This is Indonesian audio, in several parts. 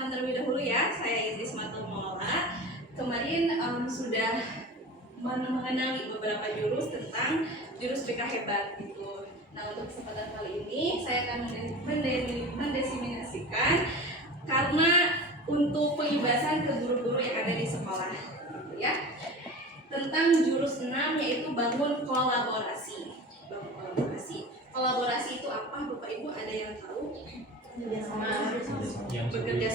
Perkenalkan terlebih dahulu ya, saya Izis Maturmola. Kemarin sudah mengenali beberapa jurus tentang jurus BK hebat gitu. Nah, untuk kesempatan kali ini saya akan mendesimasikan karena untuk pengibasan ke guru-guru yang ada di sekolah gitu ya. Tentang jurus 6 yaitu bangun kolaborasi. Bangun kolaborasi. Kolaborasi itu apa? Bapak Ibu ada yang tahu? Bekerja sama. Kerja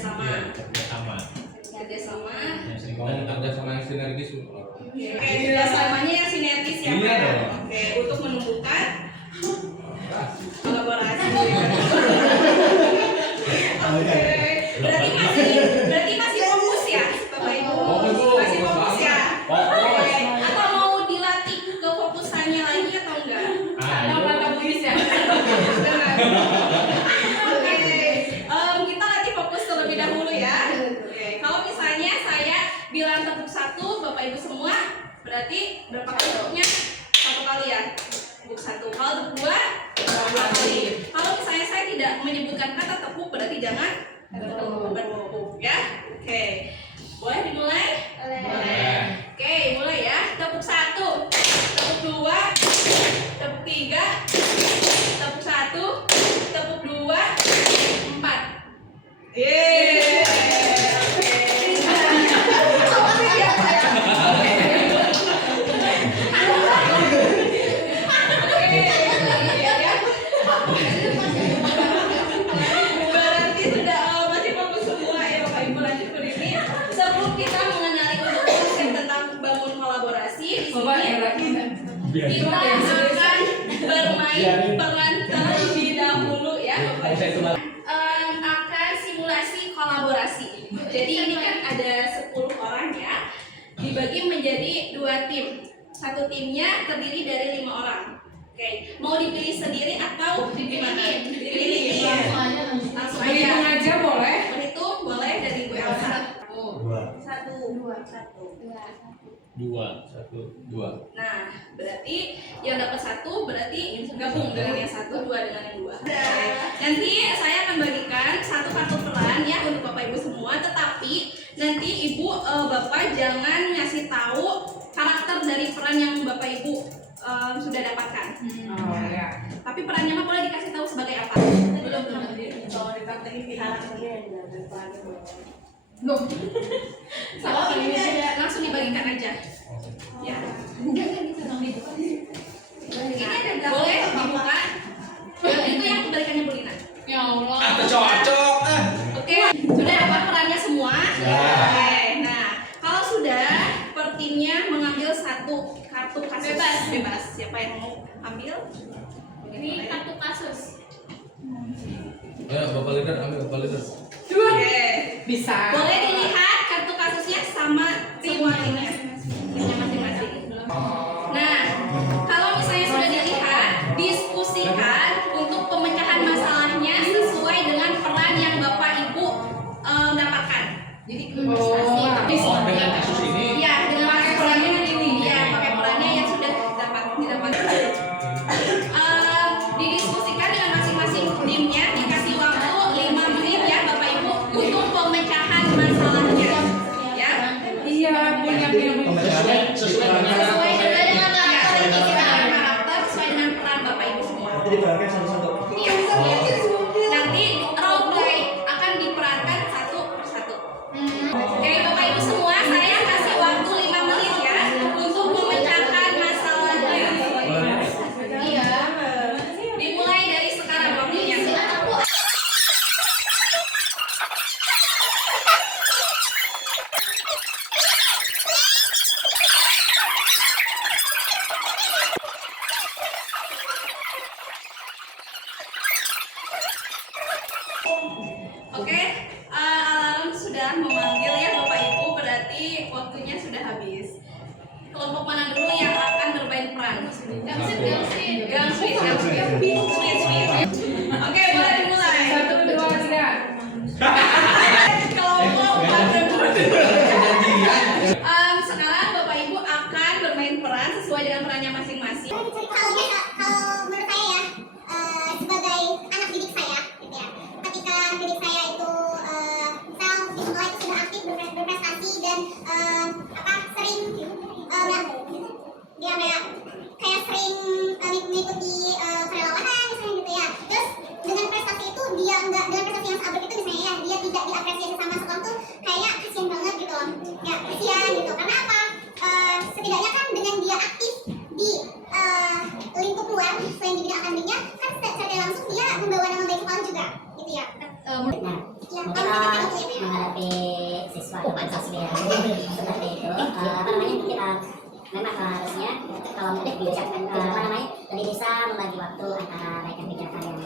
sama yang sinergis. Kerja samanya yang sinergis ya. Iya dong. Oke, untuk menumbuhkan kolaborasi. Oke. Berarti masih fokus ya, Bapak Ibu. Masih fokus ya. Oke. Atau mau dilatih kefokusannya lagi atau enggak? Atau mata buis ya? Kita latih fokus terlebih dahulu ya. Oke. Kalau misalnya saya bilang tepuk 1, Bapak Ibu semua, berarti berapa kali tepuknya? 1 kali ya. Tepuk 1. Kalau tepuk 2, 2 kali. Kalau misalnya saya tidak menyebutkan kata tepuk, berarti jangan bertepuk ya. Oke. Boleh dimulai? Boleh. Oke, mulai ya. Tepuk 1, tepuk 2, tepuk 3, tepuk 1, tepuk 2, 4. Yeay. Berarti sudah masih fokus semua ya Bapak Ibu. Lanjut ke ini. Sebelum kita mengenali untuk konsep tentang bangun kolaborasi, di sini kita akan bermain peran terlebih dahulu ya Bapak Ibu. Akan simulasi kolaborasi. Jadi ini kan ada 10 orang ya, dibagi menjadi 2 tim. Satu timnya terdiri dari 5 orang. Oke, mau dipilih sendiri atau gimana? Dipilih. Langsung aja boleh. Berhitung boleh dari Bu Elsa. 2. Nah, berarti yang dapat 1 berarti gabung dengan yang 1, 2 dengan yang 2. Nanti saya akan bagikan 1 kartu peran ya untuk Bapak Ibu semua, tetapi nanti Ibu Bapak jangan ngasih tahu karakter dari peran yang Bapak Ibu sudah dapatkan. Ya. Tapi perannya mah boleh dikasih tahu sebagai apa? Belum. Kalau dipraktekin di karakternya ada perannya boleh. Loh. Salah ini ada langsung dibagikan aja. Ya. Ini ada boleh dibuka. Itu yang kebalikannya Bu Lina. Ya Allah. Cocok. Oke, sudah dapat perannya semua? Oke. Nah, kalau sudah per timnya mengambil 1 kartu kasus. Bebas. Siapa yang mau ambil? Ini kartu kasus. Bapak leader ambil Bapak leader. Oke. Bisa. Boleh dilihat kartu kasusnya sama semua timnya masing-masing. Nah, kalau misalnya sudah dilihat, diskusikan untuk pemecahan masalahnya sesuai dengan peran yang Bapak Ibu dapatkan. Jadi Dengan kasus ini. ya, dengan perannya ini. Ya, pakai perannya yang sudah didapatkan. Didiskusikan dengan masing-masing timnya, dikasih waktu 5 menit ya Bapak Ibu untuk pemecahan masalahnya. Ya. Iya, punya Sesuai dengan karakter, sesuai dengan peran Bapak Ibu semua. Iya. Nanti role play akan diperankan satu persatu. Oke, Bapak Ibu semua, saya kasih waktu 5 menit ya untuk memecahkan masalahnya. Iya. Dimulai dari sekarang waktunya. Oke, alarm sudah memanggil ya Bapak Ibu, berarti waktunya sudah habis. Kelompok mana dulu yang akan bermain peran? Gangswit. Oke, boleh dimulai. 1, 2, 3. Kelompok mana dulu? Sekarang Bapak Ibu akan bermain peran sesuai dengan perannya masing-masing. Kalau menurut saya ya, sebagai anak didik saya, gitu ya, ketika didik saya itu misal dan sering dia kayak sering mengikuti kerelawanan misalnya gitu ya. Terus dengan prestasi itu dia dengan prestasi yang sabar itu misalnya ya, dia tidak diapresiasi sama sekolah tuh kayak kasihan banget gitu ya, kasihan gitu. Karena apa? Setidaknya kan dengan dia aktif di lingkup luar selain di bidang akademiknya kan secara langsung dia membawa nama baik sekolah juga gitu ya. Menghadapi siswa depan sosial seperti itu mungkin memang harusnya kalau mudah diucapkan lebih bisa membagi waktu antara baik kegiatan yang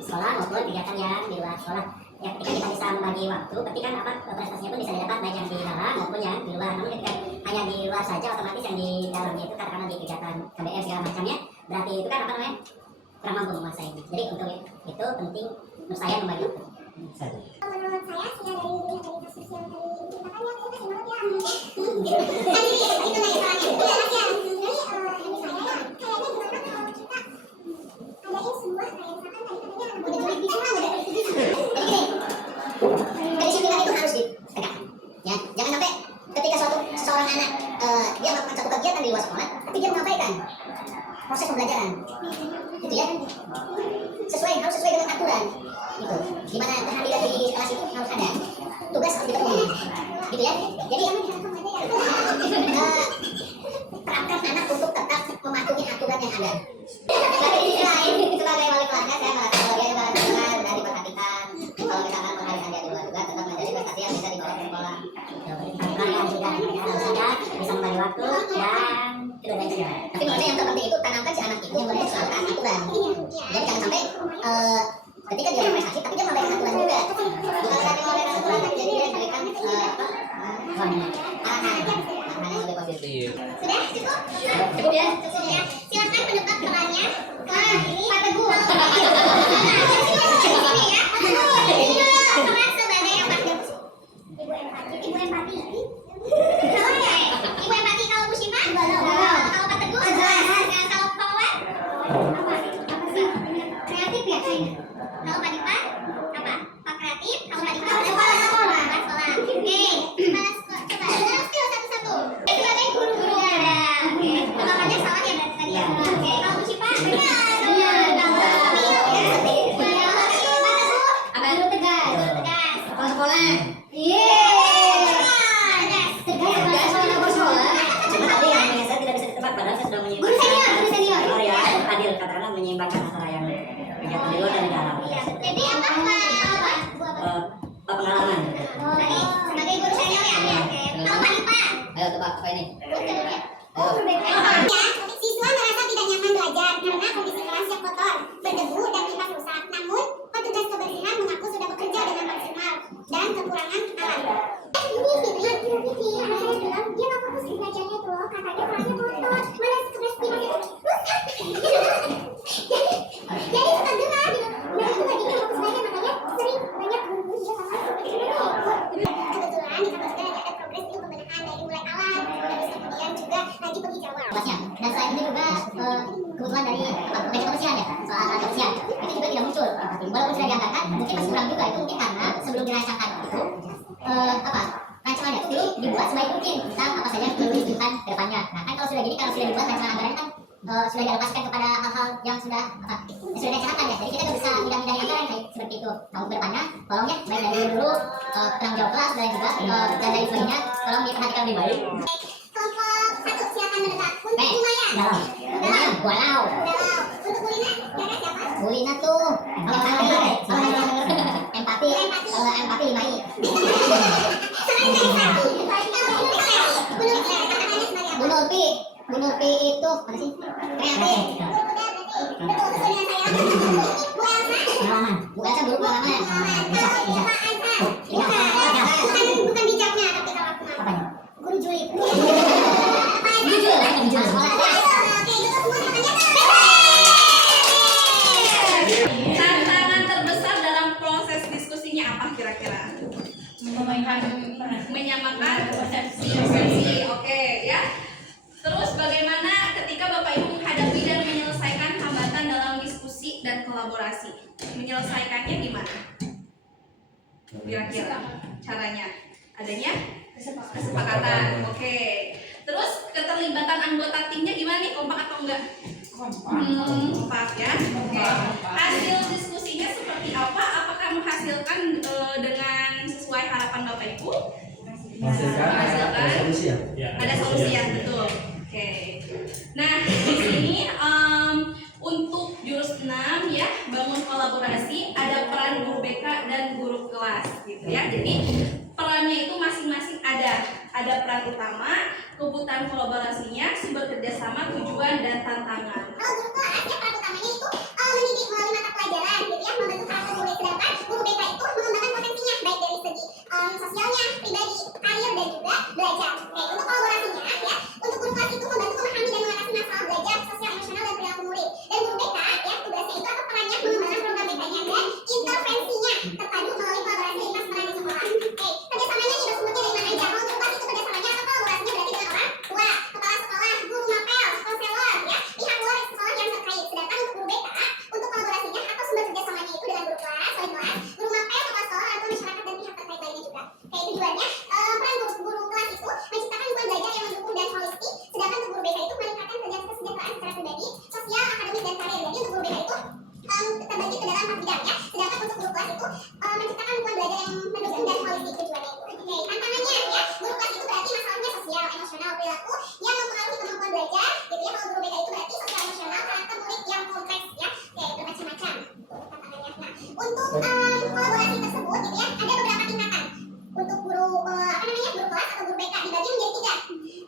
sekolah maupun kegiatan yang di luar sekolah. Ya, ketika kita bisa membagi waktu, berarti kan prestasinya pun bisa didapat baik yang di dalam maupun yang di luar. Namun ketika hanya di luar saja, otomatis yang di dalamnya itu katakanlah di kegiatan KBM segala macamnya, berarti itu kan kurang mampu menguasai. Jadi untuk itu penting menurut saya membagi waktu. Menurut saya sih ya dari kasus yang tadi diceritakan ya itu kasih banget ya. Kan ini itu nanya salahnya. Iya mas ya. Jadi dari saya ya kayaknya gimana kalau kita adain semua kayak misalkan tadi katanya udah jelek di sana udah jadi gini. Kedisiplinan itu harus ditegakkan. Ya, jangan sampai ketika seseorang anak dia melakukan satu kegiatan di luar sekolah, tapi dia mengabaikan proses pembelajaran. Gitu ya. Harus sesuai dengan aturan. Gitu. Gimana kehadiran di kelas itu harus ada. Tugas harus dipenuhi. Gitu ya. Jadi terapkan anak untuk tetap mematuhi aturan yang ada. Sebagai wali kelasnya saya merasa dia juga sudah diperhatikan. Kalau misalkan penghargaan dia di luar juga tetap menjadi prestasi yang bisa dibawa ke sekolah. Penghargaan juga harus ada, bisa membagi waktu dan itu dan segala. Tapi menurut saya yang terpenting itu tanamkan si anak itu untuk selalu taat aturan. Jadi jangan sampai ketika dia berprestasi tapi dia mengabaikan aturan juga. Bukan karena mengabaikan aturan tapi jadi dia memberikan arahan yang lebih positif. Sudah cukup? Cukup ya? Cukup ya. Silakan menebak perannya Pak Teguh. Peran sebagai apa? Ibu empati. Ibu empati. Ibu empati kalau Musyifa? Kalau Pak Teguh? Kalau Pak Wan? Apa sih? Kreatif ya kayaknya. Kalau Pak Dipa? Apa? Pak kreatif? Kalau Pak Dipa? Kepala sekolah. Oke. Kepala sekolah. Coba. Skill satu-satu. Sebagai guru. Oke. Tebakannya salah ya berarti tadi ya. Oke. Kalau Musyifa? Benar. Apa itu tegas? Kepala sekolah. Guru senior. Oh ya, adil katakanlah menyeimbangkan antara yang kegiatan di luar dan di dalam. Jadi apa? Pengalaman. Tadi sebagai guru senior ya. Oke. Kalau Pak Dipa? Ayo tebak apa ini? Ya, siswa merasa tidak nyaman belajar karena kondisi kelas yang kotor, berdebu dan kipas rusak. Namun, petugas kebersihan mengaku sudah bekerja dengan maksimal dan kekurangan alat. Anak saya bilang dia nggak fokus di belajarnya tuh loh, katanya kelasnya kotor, malah kipas itu rusak. Jadi suka gerah gitu. Nah itu tadinya fokus belajar makanya sering banyak guru-guru juga kebetulan di kampus kita ada progres itu pembenahan dari mulai alat, terus kemudian juga lagi penghijauan. Dan selain itu juga kebutuhan dari manajemen kebersihan ya, soal alat kebersihan itu juga tidak muncul. Walaupun sudah dianggarkan, mungkin masih kurang juga. Itu mungkin karena sebelum dirancangkan itu rancangannya itu dulu dibuat sebaik mungkin tentang apa saja yang perlu dibutuhkan ke depannya. Nah kan kalau sudah dibuat rancangan anggaran kan sudah dialokasikan kepada hal-hal yang sudah direncanakan ya. Jadi kita nggak bisa mindah-mindahin anggaran kayak seperti itu. Nah untuk kedepannya, tolong ya baik dari dulu penanggung jawab kelas dan juga dan dari sebagainya tolong diperhatikan lebih baik. Kelompok 1 silakan menebak. Untuk lumayan. Dalam. Walau. Untuk Bulina, kira siapa? Bulina tuh empati. Empati 5i. Bu Nurpi itu apa sih? Kreatif. Betul sesuai dengan saya. Bu Elsa. Pengalaman. Bu Elsa guru pengalaman. Bisa. Bukan bijaknya, tapi kalau aku mau. Apa ya? Guru julid. Jujur. Tantangan terbesar dalam proses diskusinya apa kira-kira? Menyamakan persepsi. Oke ya. Terus bagaimana ketika Bapak Ibu menghadapi dan menyelesaikan hambatan dalam diskusi dan kolaborasi? Menyelesaikannya gimana? Kira-kira caranya? Adanya Kesepakatan. Oke. Terus keterlibatan anggota timnya gimana nih? Kompak atau enggak? Kompak ya. Oke. Hasil diskusinya seperti apa? Apakah menghasilkan dengan sesuai harapan Bapak Ibu? Menghasilkan. Ada solusi ya, betul. Oke. Nah, di sini untuk jurus 6 ya, bangun kolaborasi, ada peran guru BK dan guru kelas gitu ya. Jadi perannya itu masing-masing ada peran utama, kebutuhan kolaborasinya, sumber kerjasama, tujuan dan tantangan. Kalau guru kelas ya peran utamanya itu mendidik melalui mata pelajaran gitu ya, membentuk karakter murid, sedangkan guru BK itu mengembangkan potensinya baik dari segi sosialnya, pribadi, karir dan juga belajar. Oke, untuk kolaborasinya ya, untuk guru kelas itu membantu memahami dan mengatasi masalah belajar, sosial, emosional dan perilaku murid. Dan guru BK ya tugasnya itu atau perannya mengembangkan program BK-nya dan intervensinya terpadu melalui kolaborasi lintas peran di sekolah. Oke, kerjasamanya nih bersumbernya dari mana aja? Kalau guru kelas itu kerjasamanya atau kolaborasinya berarti dengan orang tua, kepala sekolah, guru mapel, konselor ya, pihak luar sekolah yang terkait. Sedangkan untuk guru BK, untuk kolaborasinya atau sumber kerjasamanya itu dengan guru kelas, wali kelas, guru mapel, kepala sekolah atau masyarakat dan pihak terkait lainnya juga. Oke, tujuannya peran guru kelas itu menciptakan lingkungan belajar yang mendukung dan holistik, sedangkan untuk guru BK itu meningkatkan kesejahteraan secara pribadi, sosial, akademis dan karir. Jadi untuk guru BK itu terbagi ke dalam 4 bidang ya, sedangkan untuk guru kelas itu menciptakan lingkungan belajar yang mendukung dan holistik tujuannya itu. Oke, tantangannya ya, guru kelas itu berarti masalahnya sosial, emosional, perilaku yang mempengaruhi kemampuan belajar gitu ya. Kalau guru BK itu berarti sosial, emosional, karakter murid yang kompleks ya. Oke, bermacam-macam tantangannya. Nah, untuk kolaborasi tersebut gitu ya, ada beberapa tingkatan. Untuk guru guru kelas atau guru BK dibagi menjadi 3.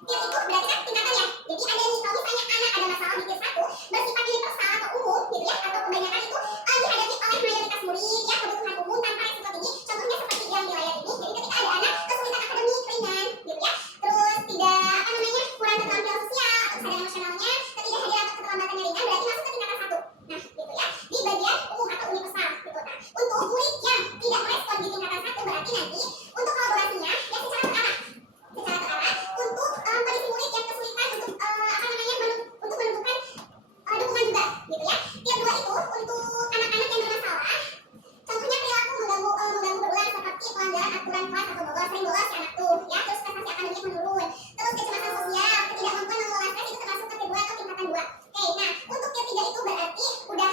Tier itu berarti kan tingkatan ya. Jadi ada nih, kalau misalnya anak ada masalah di tier 1 bersifat universal atau umum gitu ya, atau kebanyakan itu dihadapi oleh mayoritas murid ya, kebutuhan umum tanpa resiko tinggi. Contohnya seperti yang di layar ini. Jadi ketika ada anak kesulitan akademik ringan gitu ya, terus tidak kurang keterampilan sosial atau kesadaran emosionalnya, ketidakhadiran atau keterlambatannya ringan, berarti masuk ke tingkatan 1. Nah, gitu ya. Di bagian umum atau universal gitu. Nah, untuk murid yang tidak merespon di tingkatan 1 berarti nanti untuk kolaborasinya ya secara terarah untuk kondisi murid yang kesulitan untuk untuk menentukan dukungan juga gitu ya. Tier 2 itu untuk anak-anak yang bermasalah, contohnya perilaku mengganggu berulang seperti pelanggaran aturan kelas atau bolos, sering bolos ya anak tuh ya, terus prestasi akademik menurun, terus kecemasan sosial, ketidakmampuan mengelola stres itu termasuk ke tier 2 atau tingkatan 2. Oke, nah untuk tier 3 itu berarti udah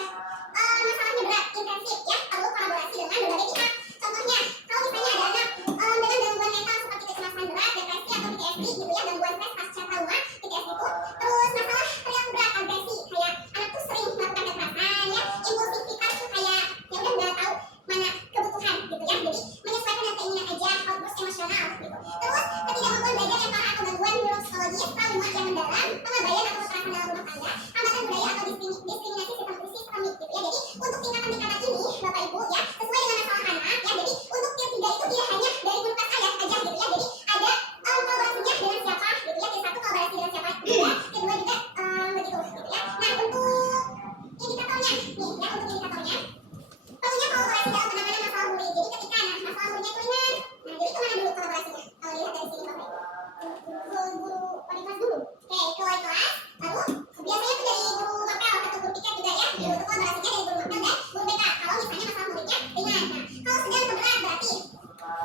masalahnya berat, intensif ya, perlu kolaborasi dengan berbagai pihak. Contohnya kalau misalnya ada anak dengan gangguan mental seperti kecemasan berat, depresi atau PTSD gitu ya, gangguan stres pasca trauma PTSD itu, terus masalah perilaku berat, agresi, kayak anak tuh sering melakukan kekerasan ya, impulsivitas tuh kayak ya udah nggak tahu mana kebutuhan gitu ya, jadi menyesuaikan dengan keinginan aja, outburst emosional gitu. Terus ketidakmampuan belajar yang parah atau gangguan neuropsikologis, trauma yang mendalam, pengabaian atau kekerasan dalam rumah tangga, hambatan budaya atau diskriminasi sistemik gitu ya. Jadi untuk tingkatan-tingkatan ini Bapak Ibu ya, sesuai dengan masalah anak ya. Jadi untuk tier 3 itu tidak hanya dari guru kelas aja gitu ya. Jadi ada kolaborasinya dengan siapa gitu ya. Tier 1 kolaborasi dengan siapa juga, tier 2 juga begitu gitu ya. Nah untuk indikatornya nih ya, untuk indikatornya perlunya kolaborasi dalam penanganan masalah murid. Jadi ketika masalah muridnya itu ringan, nah jadi kemana dulu kolaborasinya? Kalau lihat dari sini Bapak Ibu, ke guru wali kelas dulu. Oke, ke wali kelas, lalu biasanya itu dari guru mapel atau guru piket juga ya. Untuk kolaborasinya dari guru mapel dan guru BK. Kalau misalnya masalah muridnya ringan, nah kalau sedang ke berat berarti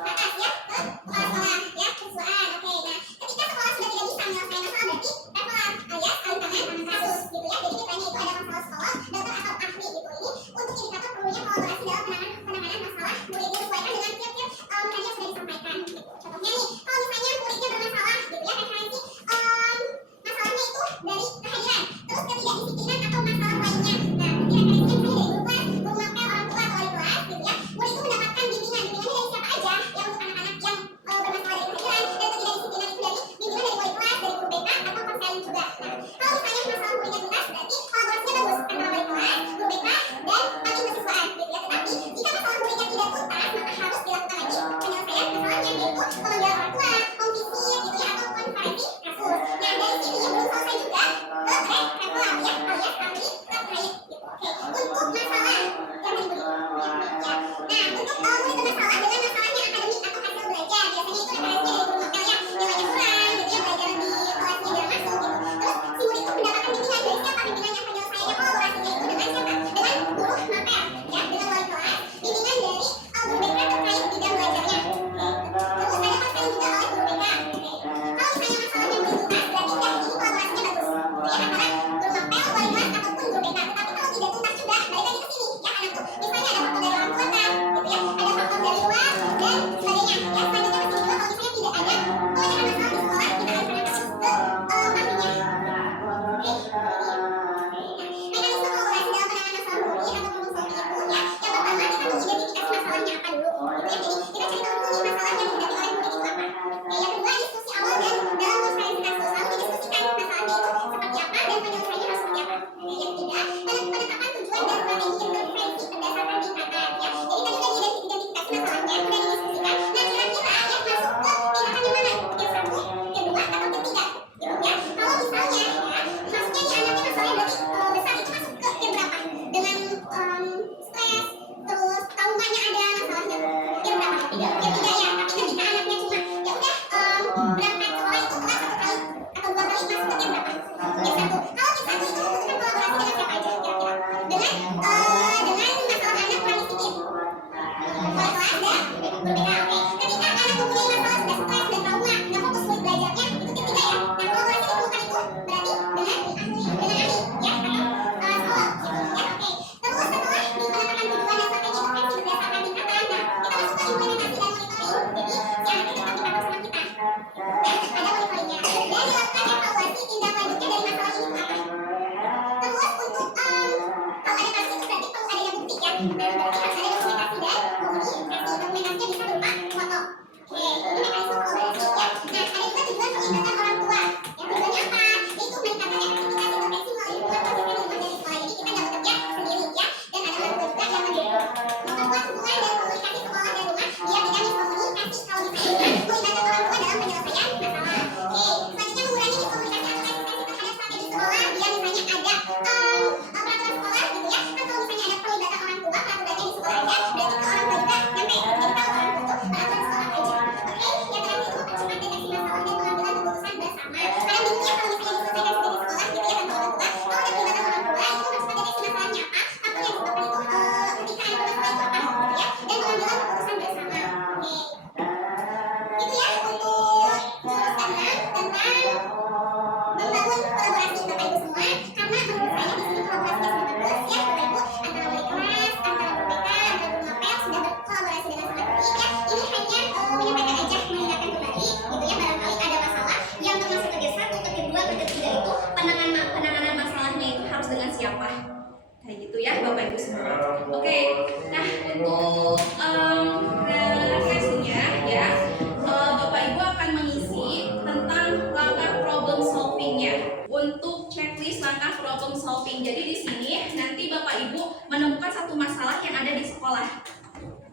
atas ya, ke kepala sekolah ya, siswaan. Oke, nah ketika sekolah sudah tidak bisa menyelesaikan masalah berarti referat alias alih tangan kasus gitu ya. Jadi kitanya itu ada masalah sekolah, dokter atau ahli gitu. Ini untuk indikator perlunya kolaborasi dalam penanganan masalah murid disesuaikan dengan tiap-tiap tadi yang sudah disampaikan gitu. Contohnya nih, kalau misalnya muridnya bermasalah gitu ya, referensi masalahnya itu dari kehadiran, terus ketidakdisiplinan atau masalah lainnya. Nah, nanti referensinya misalnya dari guru kelas, guru mapel, orang tua atau wali kelas gitu ya. Murid itu mendapatkan bimbingan dari siapa aja yang untuk anak-anak yang bermasalah dari kehadiran dan ketidakdisiplinan itu dari bimbingan dari wali kelas, dari guru BK atau konseling juga. Nah, kalau misalnya masalah muridnya tuntas berarti kolaborasinya bagus antara wali kelas, guru BK dan tim kesiswaan gitu ya. Tetapi jika masalah muridnya tidak tuntas, maka harus dilakukan lagi penyelesaian masalahnya, yaitu pemanggilan orang tua, home visit gitu ya, atau konferensi kasus. Nah dari sini belum selesai juga ke referral ya, alias ahli terkait gitu. Oke, untuk masalah yang tadi ya. Nah untuk murid bermasalah dengan masalahnya akademik atau hasil belajar, biasanya itu referensinya dari guru mapel ya, nilainya kurang gitu ya, belajar di kelasnya jarang masuk gitu. Terus si murid itu mendapatkan bimbingan dari siapa? Bimbingan yang penyelesaiannya kolaborasinya itu dengan siapa? Dengan guru mapel ya, dengan wali kelas, bimbingan dari guru BK terkait bidang belajarnya. Terus ada konseling juga oleh guru BK membangun kolaborasi Bapak Ibu semua, karena menurut saya di sini kolaborasinya sudah bagus ya Bapak Ibu, antara wali kelas, antara guru BK, antara guru ngapel sudah berkolaborasi dengan sangat baik ya. Ini hanya menyampaikan aja, mengingatkan kembali gitu ya, barangkali ada masalah yang termasuk ke gear 1, ke gear 2, ke gear 3 itu penanganan masalahnya itu harus dengan siapa, kayak gitu ya Bapak Ibu semua. Oke, nah untuk refleksinya ya, Bapak Ibu akan mengisi tentang langkah problem solvingnya untuk checklist langkah problem solving. Jadi di sini nanti Bapak Ibu menemukan satu masalah yang ada di sekolah,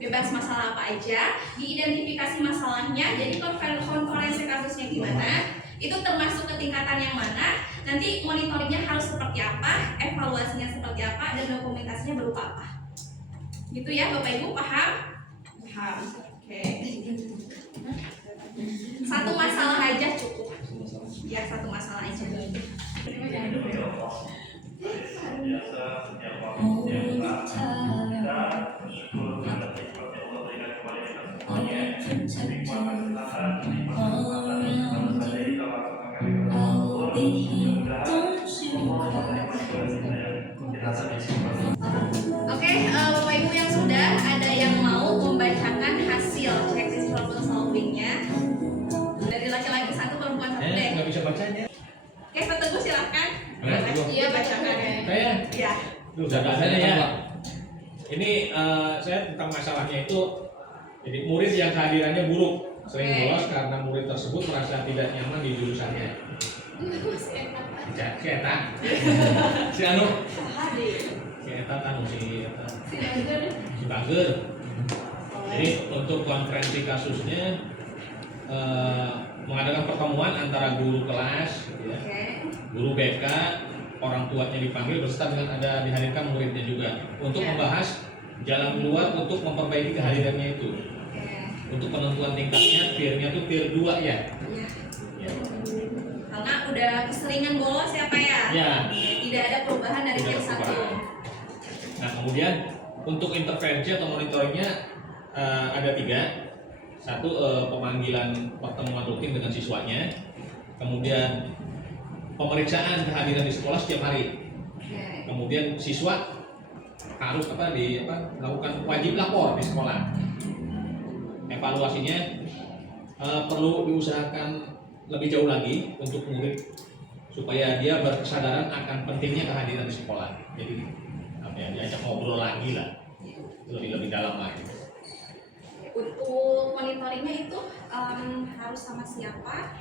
bebas masalah apa aja, diidentifikasi masalahnya, jadi konferensi kasusnya gimana, itu termasuk ketingkatan yang mana, nanti monitoringnya harus seperti apa, evaluasinya seperti apa, dan dokumentasinya berupa apa. Gitu ya Bapak Ibu, paham? Paham. Oke. Satu masalah aja cukup. Ya, satu masalah aja. Oke, Bapak Ibu yang sudah, ada yang mau membacakan hasil checklist problem solvingnya? Dari laki-laki satu, perempuan satu deh. Nggak bisa bacanya. Oke, Pak Teguh silakan. Iya, bacakan. Saya, Ya. udah bahasanya ya. Ini saya tentang masalahnya itu, jadi murid yang kehadirannya buruk sering bolos karena murid tersebut merasa tidak nyaman di jurusannya. Si Eta, si Anu, si Eta tanu si Bager. Jadi untuk konferensi kasusnya mengadakan pertemuan antara guru kelas, gitu ya, guru BK, orang tuanya dipanggil beserta dengan ada dihadirkan muridnya juga untuk membahas jalan keluar untuk memperbaiki kehadirannya itu. Untuk penentuan tingkatnya, tiernya tuh tier 2 ya. Ya. Karena udah keseringan bolos ya Pak ya? Ya. Tidak ada perubahan dari tier 1. Nah kemudian untuk intervensi atau monitoringnya ada 3. Satu, pemanggilan pertemuan rutin dengan siswanya. Kemudian pemeriksaan kehadiran di sekolah setiap hari. Kemudian siswa harus melakukan wajib lapor di sekolah. Evaluasinya perlu diusahakan lebih jauh lagi untuk murid supaya dia berkesadaran akan pentingnya kehadiran di sekolah. Jadi diajak ngobrol lagi lah, lebih dalam lagi. Untuk monitoringnya itu harus sama siapa?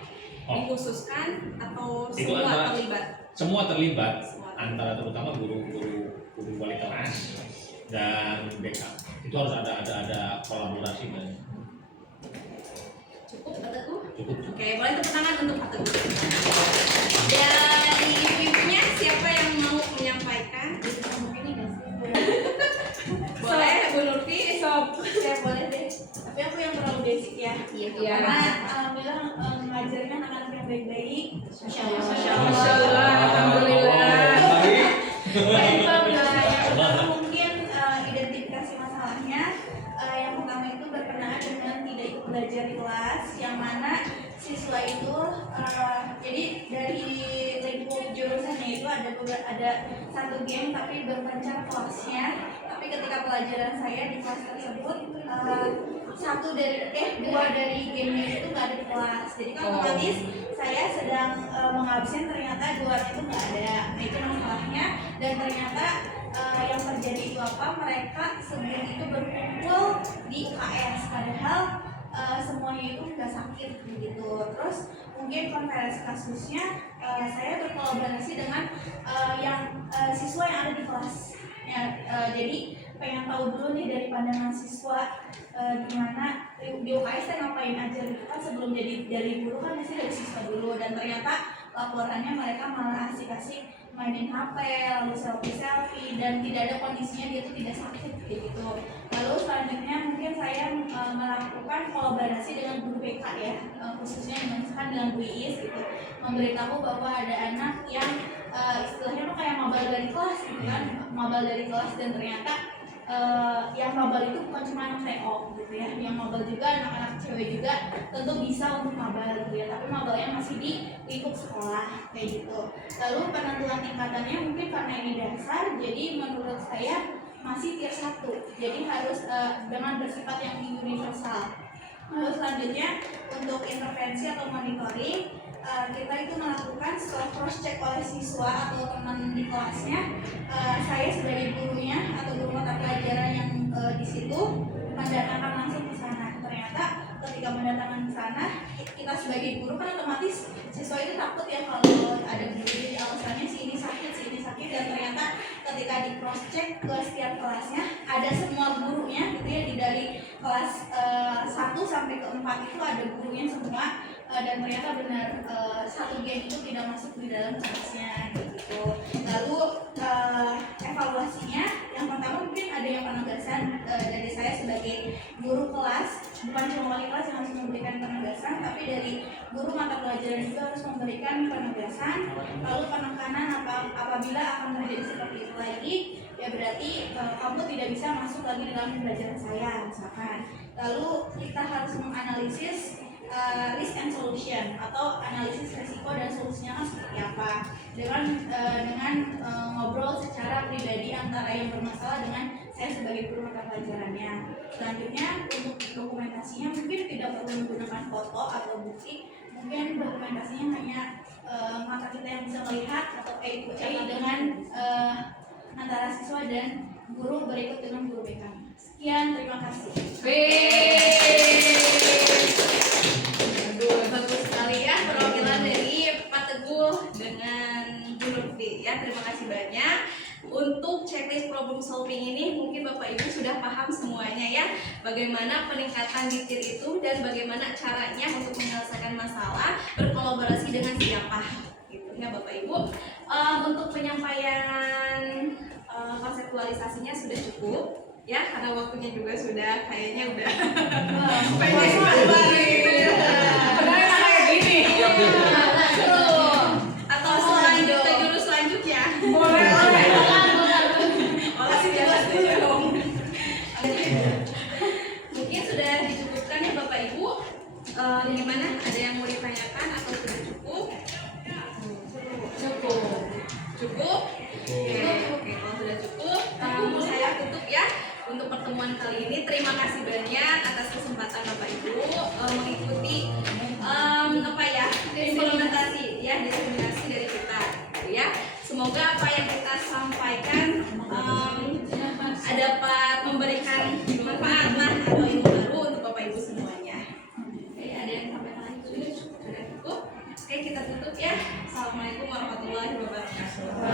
Dikhususkan atau semua terlibat? Semua terlibat, antara terutama guru wali kelas dan BK. Itu harus ada kolaborasi kan. Cukup Pak Teguh? Cukup. Oke, boleh tepuk tangan untuk Pak Teguh. Dari reviewnya siapa yang mau menyampaikan? Boleh, Bu Nurfi? Saya boleh deh. Tapi aku yang terlalu basic ya. Iya. Karena alhamdulillah mengajarkan anak-anak yang baik-baik. Masya Allah. Masya Allah, alhamdulillah. Baik, alhamdulillah. Yang pertama mungkin identifikasi masalahnya. Yang pertama itu berkenaan dengan tidak ikut belajar di kelas, yang mana siswa itu jadi dari lingkup jurusannya itu ada satu geng tapi berpencar kelasnya. Tapi ketika pelajaran saya di kelas tersebut dua dari gamenya itu nggak ada di kelas. Jadi kan otomatis saya sedang mengabsen, ternyata dua itu nggak ada. Nah itu masalahnya. Dan ternyata yang terjadi itu apa? Mereka sebelum itu berkumpul di UKS, padahal semuanya itu nggak sakit begitu. Terus mungkin konferensi kasusnya saya berkolaborasi dengan siswa yang ada di kelas. Ya, jadi pengen tahu dulu nih dari pandangan siswa gimana di UKS saya ngapain aja gitu kan, sebelum jadi dari guru kan mesti dari siswa dulu. Dan ternyata laporannya mereka malah asik-asik mainin HP, lalu selfie dan tidak ada kondisinya dia itu tidak sakit gitu. Lalu selanjutnya mungkin saya melakukan kolaborasi dengan guru BK ya, khususnya dengan Bu Iis gitu, memberitahu bahwa ada anak yang istilahnya kayak mabal dari kelas gitu kan, mabal dari kelas, dan ternyata yang mabal itu bukan cuma anak TO gitu ya, yang mabal juga anak-anak cewek juga tentu bisa untuk mabal gitu ya, tapi mabalnya masih di lingkup sekolah kayak gitu. Lalu penentuan tingkatannya mungkin karena ini dasar, jadi menurut saya masih tier 1, jadi harus dengan bersifat yang universal. Lalu selanjutnya untuk intervensi atau monitoring, kita itu melakukan setelah cross check oleh siswa atau teman di kelasnya. Saya sebagai gurunya atau guru mata pelajaran yang di situ mendatangkan langsung ke sana. Ternyata ketika mendatangkan ke sana, kita sebagai guru kan otomatis siswa itu takut ya kalau ada guru di alasannya si ini sakit, dan ternyata ketika di cross check ke setiap kelasnya ada semua gurunya gitu ya, dari kelas 1 sampai ke 4 itu ada gurunya semua, dan ternyata benar satu gen itu tidak masuk di dalam kelasnya gitu. Lalu evaluasinya yang pertama mungkin ada yang penugasan dari saya sebagai guru kelas, bukan cuma wali kelas yang harus memberikan penugasan, tapi dari guru mata pelajaran juga harus memberikan penugasan. Lalu penekanan apabila akan terjadi seperti itu lagi, ya berarti kamu tidak bisa masuk lagi dalam pembelajaran saya misalkan. Lalu kita harus menganalisis risk and solution atau analisis risiko dan solusinya kan seperti apa, dengan ngobrol secara pribadi antara yang bermasalah dengan saya sebagai guru mata pelajarannya. Selanjutnya untuk dokumentasinya mungkin tidak perlu menggunakan foto atau bukti, mungkin dokumentasinya hanya mata kita yang bisa melihat atau eye to eye dengan antara siswa dan guru berikut dengan guru BK. Sekian, terima kasih. Bagus sekali ya perwakilan dari Pak Teguh dengan Bu Nurfi ya, terima kasih banyak. Untuk checklist problem solving ini mungkin Bapak Ibu sudah paham semuanya ya, bagaimana peningkatan di tier itu dan bagaimana caranya untuk menyelesaikan masalah, berkolaborasi dengan siapa gitu ya Bapak Ibu. Untuk penyampaian konseptualisasinya sudah cukup ya, karena waktunya juga sudah kayaknya udah pendek banget gitu ya. Padahal kayak gini. Atau selanjut ke jurus selanjutnya. Boleh. Masih dibahas dulu dong. Mungkin sudah dicukupkan ya Bapak Ibu. Gimana? Ada yang mau ditanyakan atau sudah cukup? Cukup? Oke, kalau sudah cukup, saya tutup ya untuk pertemuan kali ini. Terima kasih banyak atas kesempatan Bapak Ibu mengikuti implementasi ya, diseminasi dari kita ya. Semoga apa yang kita sampaikan dapat memberikan manfaat lah atau ilmu baru untuk Bapak Ibu semuanya. Oke, ada yang sampaikan lagi? Sudah cukup? Oke, kita tutup ya. Assalamualaikum warahmatullahi wabarakatuh.